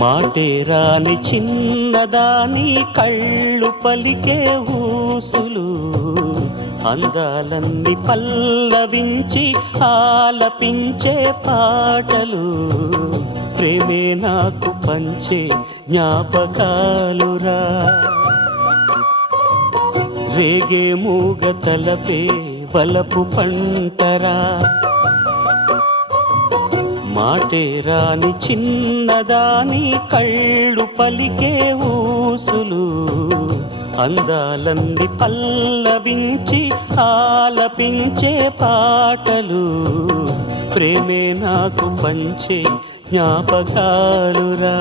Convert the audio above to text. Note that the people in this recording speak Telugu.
మాటే రాని చిన్నదాని కళ్ళు పలికే ఊసులు, అందాలన్నీ పల్లవించి ఆలపించే పాటలు, ప్రేమే నాకు పంచే జ్ఞాపకాలురా. రేగే మూగ తలపే వలపు పంటరా. మాటే రాని చిన్నదాని కళ్ళు పలికే ఊసులు, అందాలన్నీ పల్లవించి ఆలపించే పాటలు, ప్రేమే నాకు పంచే జ్ఞాపకాలురా.